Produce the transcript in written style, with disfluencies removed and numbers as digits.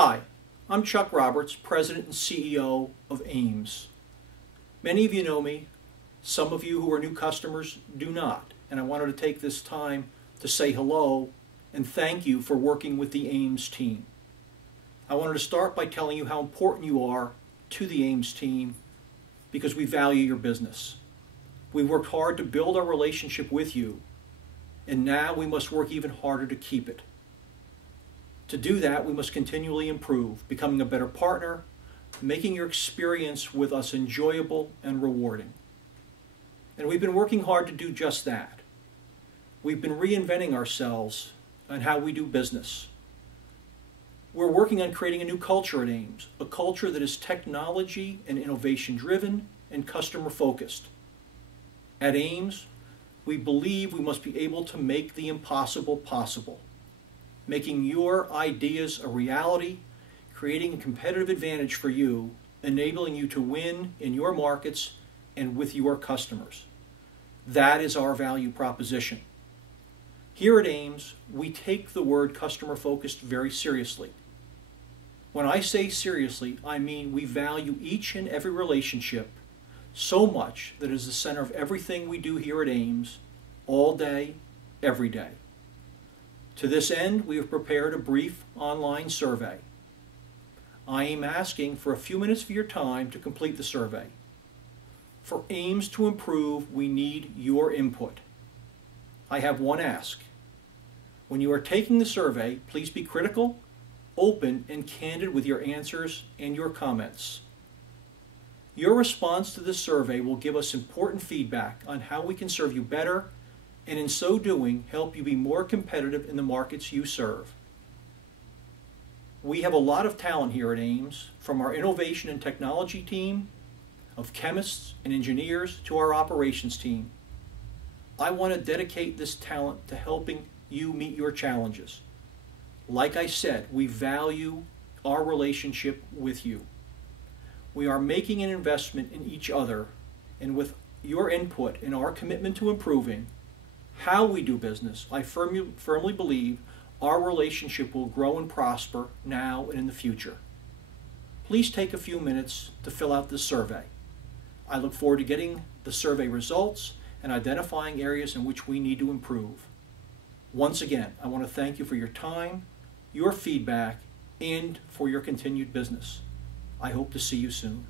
Hi, I'm Chuck Roberts, President and CEO of Ames. Many of you know me. Some of you who are new customers do not, and I wanted to take this time to say hello and thank you for working with the Ames team. I wanted to start by telling you how important you are to the Ames team because we value your business. We worked hard to build our relationship with you, and now we must work even harder to keep it. To do that, we must continually improve, becoming a better partner, making your experience with us enjoyable and rewarding. And we've been working hard to do just that. We've been reinventing ourselves on how we do business. We're working on creating a new culture at Ames, a culture that is technology and innovation driven and customer focused. At Ames, we believe we must be able to make the impossible possible, making your ideas a reality, creating a competitive advantage for you, enabling you to win in your markets and with your customers. That is our value proposition. Here at Ames, we take the word customer focused very seriously. When I say seriously, I mean we value each and every relationship so much that it is the center of everything we do here at Ames, all day, every day. To this end, we have prepared a brief online survey. I am asking for a few minutes of your time to complete the survey. For Ames to improve, we need your input. I have one ask. When you are taking the survey, please be critical, open, and candid with your answers and your comments. Your response to this survey will give us important feedback on how we can serve you better, and in so doing, help you be more competitive in the markets you serve. We have a lot of talent here at Ames, from our innovation and technology team, of chemists and engineers, to our operations team. I want to dedicate this talent to helping you meet your challenges. Like I said, we value our relationship with you. We are making an investment in each other, and with your input and our commitment to improving how we do business, I firmly believe our relationship will grow and prosper now and in the future. Please take a few minutes to fill out this survey. I look forward to getting the survey results and identifying areas in which we need to improve. Once again, I want to thank you for your time, your feedback, and for your continued business. I hope to see you soon.